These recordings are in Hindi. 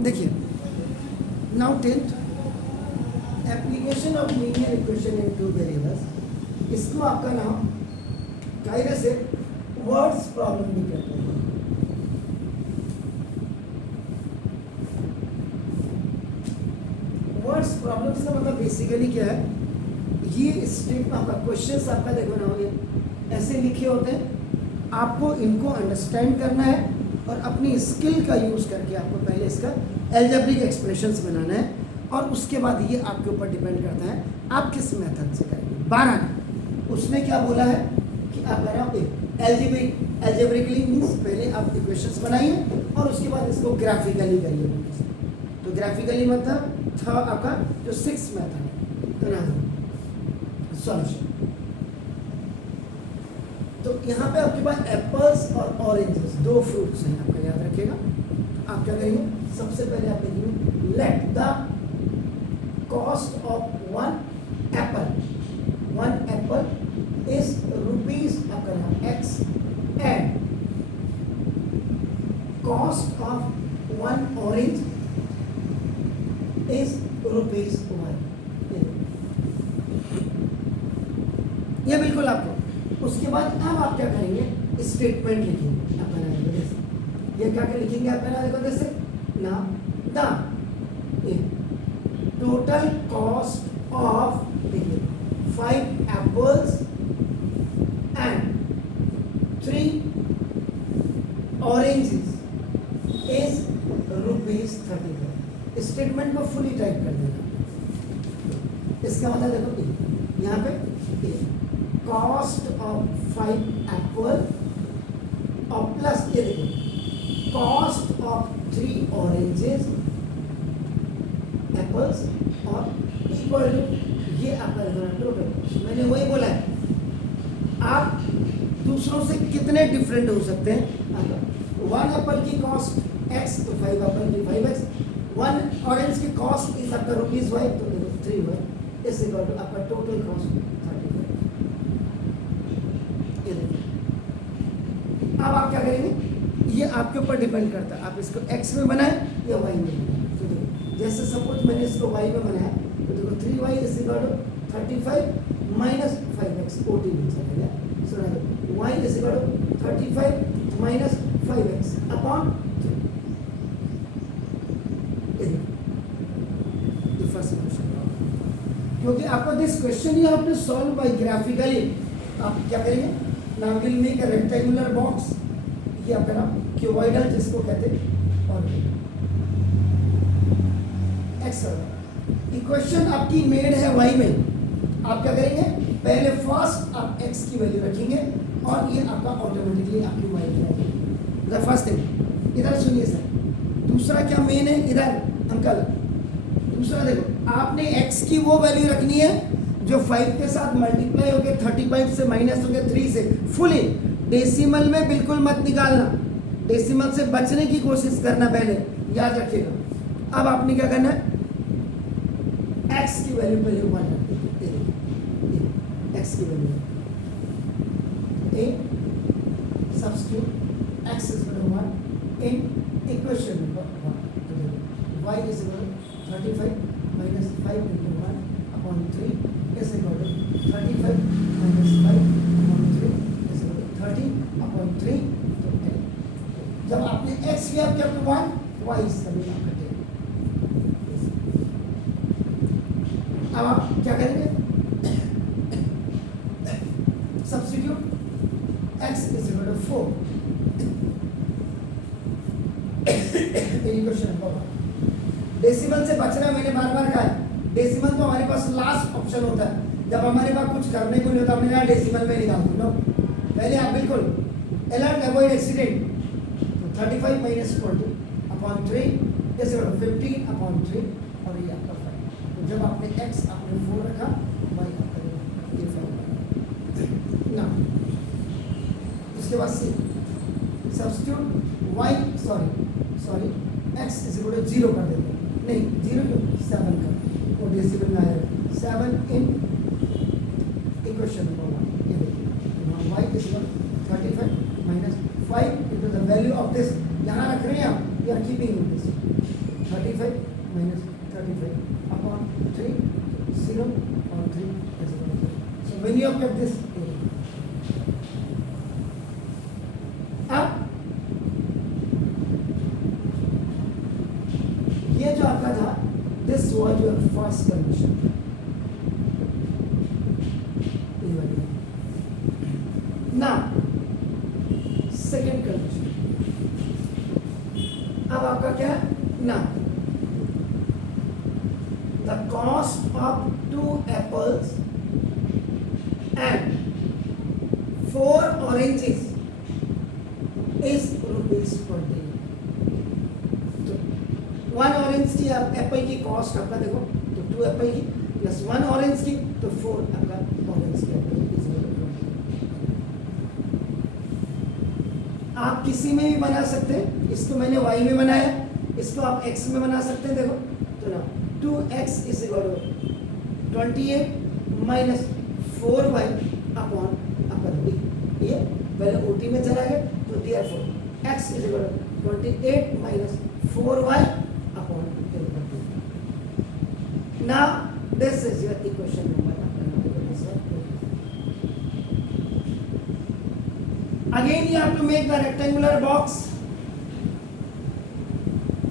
देखिए, now 10th application of linear equation in two variables, इसको आपका नाम कायदे से वर्ड्स प्रॉब्लम भी कहते हैं। वर्ड्स प्रॉब्लम से मतलब बेसिकली क्या है, ये स्टेट में आपका क्वेश्चंस आपका देखो ना, ये ऐसे लिखे होते हैं, आपको इनको अंडरस्टैंड करना है और अपनी स्किल का यूज़ करके आपको पहले इसका एल्जेब्रिक एक्सप्रेशंस बनाना है, और उसके बाद ये आपके ऊपर डिपेंड करता है आप किस मेथड से करेंगे। 12 उसने क्या बोला है कि आप बनाओ एल्जेब्रिकली, मीन्स पहले आप इक्वेशंस बनाइए और उसके बाद इसको ग्राफिकली करिए। तो ग्राफिकली मतलब था आपका जो 6 मेथड है, तो ना सॉल्यूशन। तो यहाँ पे आपके पास एप्पल्स और ऑरेंजेस, दो फ्रूट्स हैं, आपका याद रखिएगा। आप क्या करेंगे, सबसे पहले आप लिखेंगे let the cost of one Apple is rupees, आपका नाम x, and cost of one orange is rupees 1। ये बिल्कुल आपको। उसके बाद अब आप क्या करेंगे, स्टेटमेंट लिखेंगे आपका नाम जैसे, ये क्या क्या लिखेंगे आपका नाम देखो जैसे ना the total cost of 5 apples and 3 oranges is ₹35। Statement को फुली टाइप कर देना। इसका मतलब देखो यहाँ पे कॉस्ट ऑफ 5 एप्पल और प्लस ये देखो कॉस्ट ऑफ 3 ऑरेंजेस एप्पल्स और इक्वल टू ये आपका टोटल। मैंने वही बोला है, आप दूसरों से कितने डिफरेंट हो सकते हैं। 1 एप्पल की कॉस्ट x तो 5 एप्पल की 5x, 1 ऑरेंज की कॉस्ट इज आपका ₹5 तो देखो 3y इज इक्वल टू आपका टोटल कॉस्ट 35। अब आप क्या करेंगे, ये आपके ऊपर डिपेंड करता है, आप इसको x में बनाएं या y में बनाएं। तो देखो जैसे सपोज मैंने इसको y में बनाया तो देखो 3y is equal to 35 minus 5x, OT में चला गया। सो ना y is equal to 35 minus 5x upon 3। ये फर्स्ट क्वेश्चन, क्योंकि आपको this question you have to solve by graphically. आप क्या करेंगे, now will make a rectangular box, ये आपका नाम क्यूबॉइडल जिसको कहते हैं, और एक्स इक्वेशन आपकी मेड है y में। आप क्या करेंगे, पहले फर्स्ट आप x की वैल्यू रखेंगे और ये आपका ऑटोमेटिकली आपकी y की वैल्यू। द फर्स्ट थिंग इधर सुनिए सर, दूसरा क्या मेन है इधर अंकल, दूसरा देखो आपने x की वो वैल्यू रखनी है जो 5 के साथ मल्टीप्लाई होके 35 से माइनस होके 3 से फुली। डेसिमल में बिल्कुल मत निकालना, डेसिमल से बचने की कोशिश करना, पहले याद रखिएगा। अब आपने क्या करना है, x की वैल्यू पहले 1 रखिए, x की value a substitute x is equal to 1 in equation number 1, y is equal to 35 minus 5 into 1 upon 3 is equal to 35 minus 5 upon 3 is equal to 30 upon 3 to 10। जब आपने x किया क्या तो 1, y is कभी आप कटेंगे। अब आप क्या करेंगे, substitute x is equal to 4 equation number 1। Decimal से बचना मैंने बार बार कहा है, डेसिमल तो हमारे पास लास्ट ऑप्शन होता है, जब हमारे पास कुछ करने को नहीं होता हमने कहा डेसिमल में निकाल दो। नो, पहले आप बिल्कुल अलर्ट अवॉइड एक्सीडेंट। तो 35 minus 40 upon 3 is equal to 15 upon 3 और ये आपका 5। तो जब आपने x आपने 4 रखा, y आपका ये 5 ना। उसके बाद see substitute y sorry x is equal to 0 कर देते हैं, नहीं 0 क्यों 7 कर, और डेसिमल में आएगा 7 इन इक्वेशन नंबर 1। ये देखिए y is equal 35 minus 5 into the value of this, यहाँ रख रहे हैं आप, you are keeping this 35 minus 35 upon 3, 0 or 3 is equal to 0. So when you have kept this, अब ये जो आपका था, this was your first condition. Now second condition. अब आपका क्या है? Now the cost of 2 apples and 4 oranges is rupees 20. तो 1 ऑरेंज की एप्पल की कॉस्ट आपका देखो, तो 2 एप्पल की प्लस 1 ऑरेंज की, तो 4 आपका ऑरेंज की एप्पल की। आप किसी में भी बना सकते हैं, इसको मैंने y में बनाया, इसको आप x में बना सकते हैं। देखो तो ना 2x is equal to 28 minus 4y upon upon b। ये पहले OT में चला गया, तो therefore x is equal to 28 minus 4y upon 2। Now this is your equation number. Again you have to make the rectangular box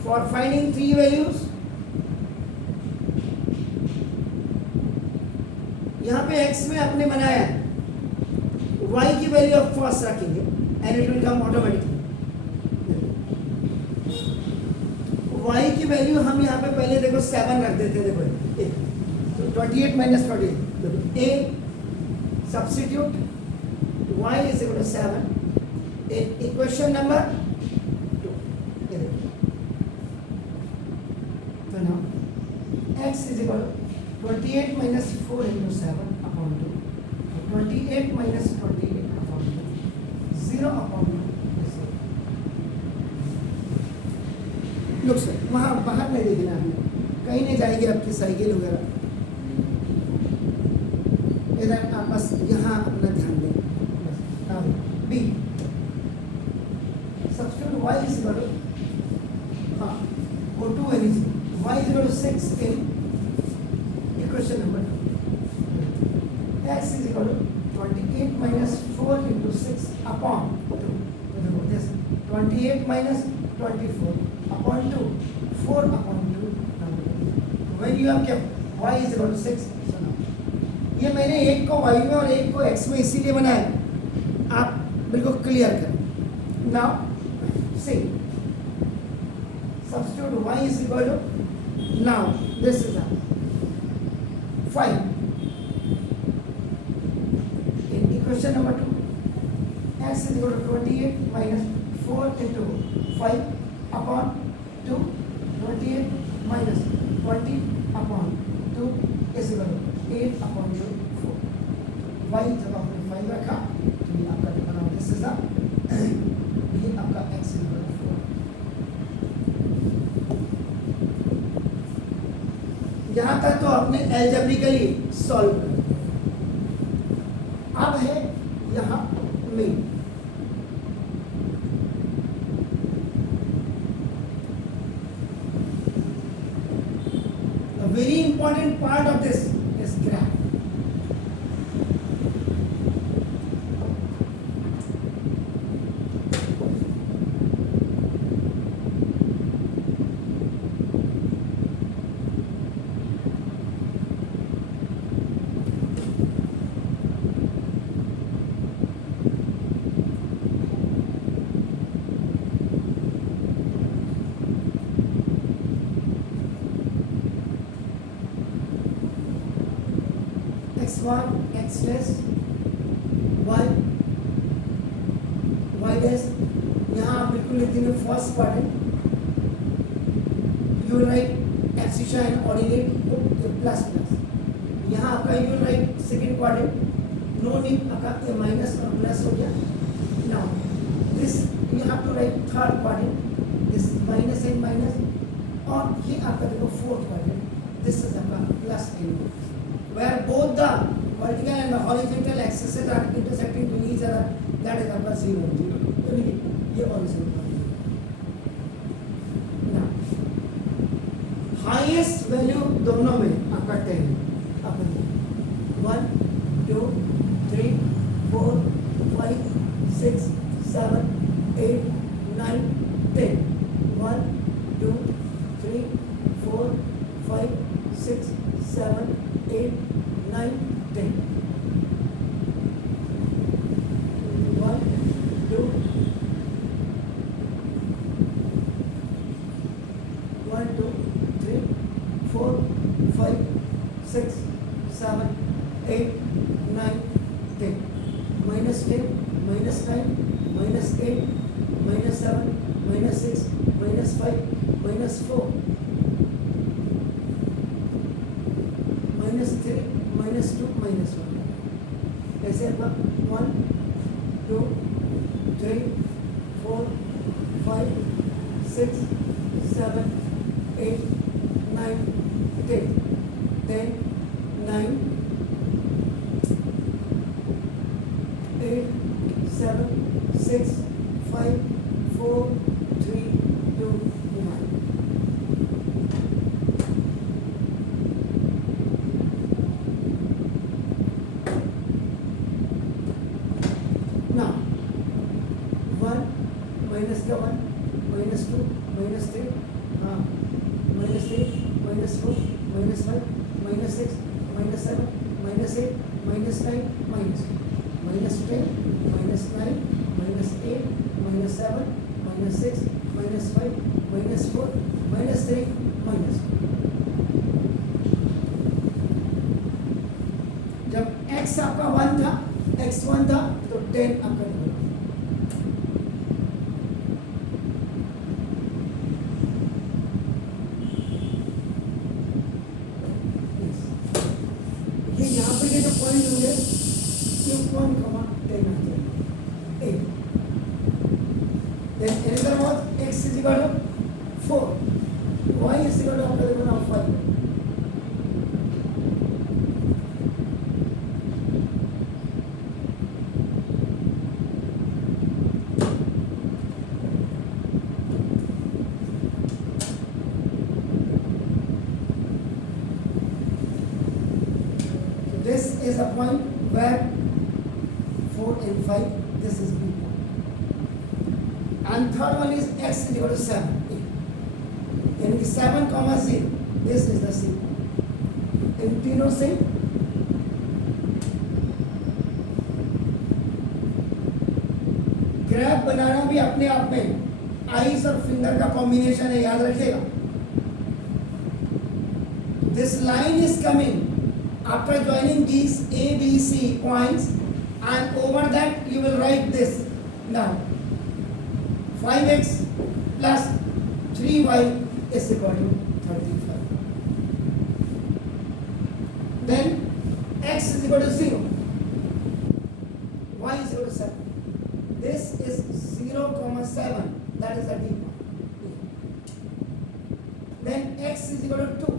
for finding 3 values. यहाँ पे x में आपने बनाया है, y की वैल्यू आप फर्स्ट रखेंगे and it will come automatically. y की वैल्यू हम यहाँ पे पहले देखो 7 रख देते हैं। देखो तो 28 minus 28, a substitute y is equal to 7 in equation number 2. So now x is equal to 28 minus 4 into 7 upon 2. 28 minus 28 upon 2. 0 upon 2. Look sir, वहाँ बाहर नहीं देखना आपने, कहीं नहीं जाएगी आपकी साइकिल वगैरह। इधर आप बस यहाँ अपना ध्यान दें। B substitute y is equal to go to anything, y is equal to 6 in equation number 2. X is equal to 28 minus 4 into 6 upon 2. This 28 minus 24 upon 2, 4 upon 2. When you have kept y is equal to 6, so now ये मैंने एक को y में और एक को x में इसीलिए बनाया, आप बिल्कुल क्लियर करें। Now see substitute y is equal to, now this is 5 in equation number 2, x is equal to 28 minus 4 into 5 upon 2, 28 minus 20 upon 2 is equal to 8 upon 2, 4। y जब आपने 5 रखा तो ये आपका बना दिस इज ये आपका x इज इक्वल टू 4। यहाँ तक तो आपने एल्जेब्रिकली सॉल्व कर दिया। अब है यहाँ mean. A very important part of this is graph. x1 x dash y y dash, यहाँ आप बिल्कुल लिख देंगे first quadrant, you write abscissa and ordinate plus plus. यहाँ आपका you write second quadrant, no need, आपका ए माइनस और प्लस हो गया। Now this you have to write third quadrant, this minus and minus, और ये आपका देखो फोर्थ क्वाड्रेंट, दिस इज आपका plus and, where both the vertical and the horizontal axes are intersecting to each other, that is आपका 0 0। ये horizontal। Now हाईएस्ट वैल्यू दोनों में आपका 10 अपन 1 2 3 4 5 6 7 8 9 10 1 2 3 4 5 6 7 8 9 10 1 2 1 2 3 4 5 6 7 8 9 10 minus 10 minus 9 minus 8 minus 7 minus 6 minus 5 minus 4 minus 3 minus 2 minus 1 ऐसे आपका 1 2 3 4 5 6 7 8 9 10 10 9 8 7 6 5 4 3 2 1 now 1 minus the 1 minus 2 minus 3 minus 3 minus 4 minus 5 minus 6 minus 7 minus 8 minus 9 minus minus 10 minus 9 minus 8 minus 7 minus 6 minus 5 minus 4 minus 3 minus जब x आपका 1 था x 1 था तो 10 आपका ये यहाँ पे ये जो पॉइंट होंगे ये 1 कमा 10 आ जाएगा 8 then another was x is equal to 4 y is equal to आपका देखो ना 5 this is a point where 4 and 5 this is B point and third one is x is equal to 7 यानी कि 7 comma 0 this is the C point इन तीनों से ग्राफ बनाना भी अपने आप में आईज और फिंगर का कॉम्बिनेशन है याद रखिएगा this line is coming after joining these A, B, C points and over that you will write this now 5x plus 3y is equal to 35 then x is equal to 0 y is equal to 7 this is 0 comma 7 that is the D point then x is equal to 2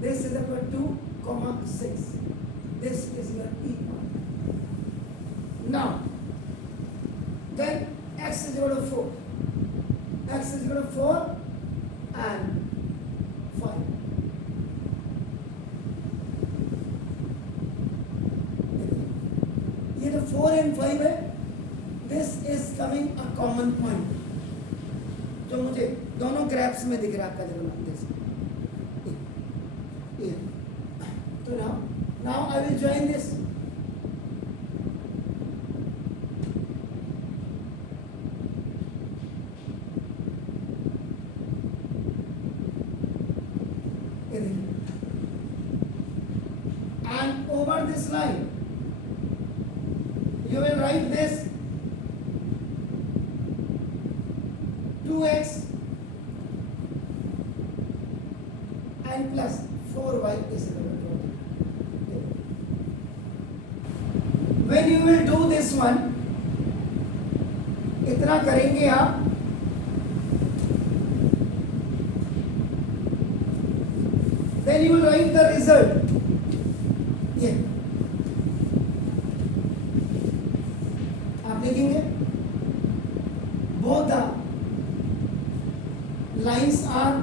This is equal to 2, comma 6. This is your E point. Now, then x is equal to 4. X is equal to 4 and 5. ये तो 4 and 5 है. This is coming a common point. जो मुझे दोनों ग्राफ्स में दिख रहा है आपका देखो So now I will join this. And over this line, you will write this 2x and plus 4y is equal to 20. When you will do this one, इतना करेंगे आप, then you will write the result. ये आप लिखेंगे both the lines are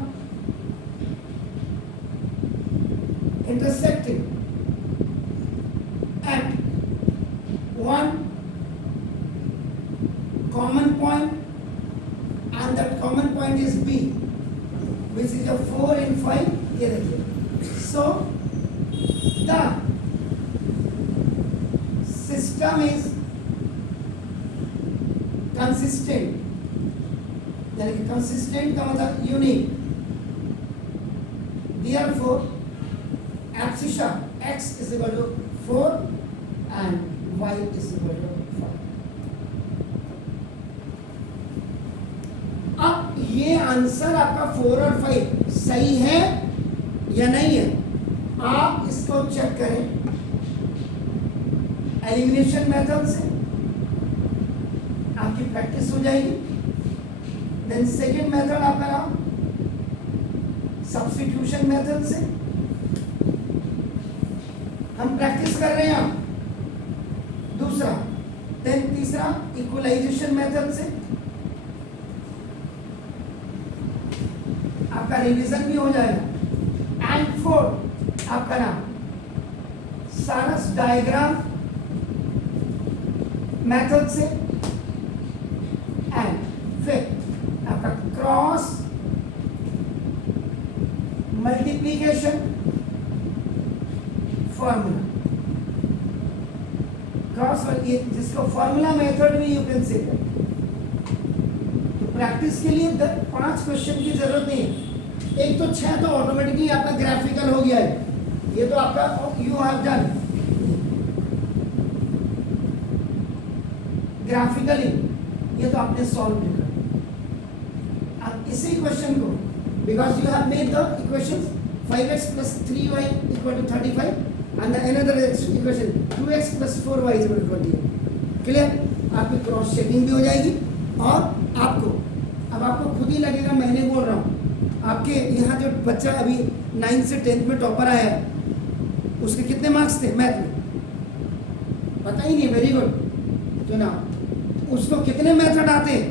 intersecting at one common point, and that common point is B, which is your 4 and 5. ये देखिए, so the system is consistent, यानी कि consistent का मतलब unique. Therefore abscissa x is equal to 4 and y is equal to 5. अब ये आंसर आपका 4 और 5 सही है या नहीं है, आप इसको चेक करें एलिमिनेशन मेथड से, आपकी प्रैक्टिस हो जाएगी. देन सेकेंड मेथड आपका नाम सब्स्टिट्यूशन मेथड से हम प्रैक्टिस कर रहे हैं. दूसरा, देन तीसरा इक्वलाइजेशन मेथड से आपका रिवीजन भी हो जाएगा. एंड फोर्थ आपका नाम सारस डायग्राम मेथड से, एंड फिर आपका क्रॉस मल्टीप्लिकेशन फॉर्मूला. क्रॉस जिसको फॉर्मूला मेथड भी यू कैन से. तो प्रैक्टिस के लिए 5 क्वेश्चन की जरूरत नहीं है. एक तो 6 तो ऑटोमेटिकली आपका ग्राफिकल हो गया है, ये तो आपका यू हैव डन ग्राफिकली, ये तो आपने सॉल्व किया. अब इसी क्वेश्चन को, because you have made the equations 5x plus 3y equal to 35 and the another equation 2x plus 4y is equal to 28. Clear? आपकी क्रॉस चेकिंग भी हो जाएगी और आपको अब आपको खुद ही लगेगा मैंने बोल रहा हूँ. आपके यहाँ जो बच्चा अभी 9th से 10th में टॉपर आया है, उसके कितने मार्क्स थे मैथ में पता ही नहीं. Very good. तो ना उसको कितने मेथड आते हैं,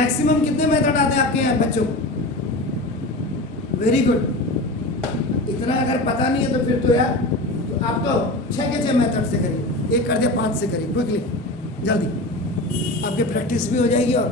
मैक्सिमम कितने मेथड आते हैं आपके यहाँ बच्चों को? Very good. इतना अगर पता नहीं है तो फिर तो यार, तो आप तो 6 के 6 मेथड से करिए, एक कर दिया 5 से करिए क्विकली, जल्दी आपकी प्रैक्टिस भी हो जाएगी और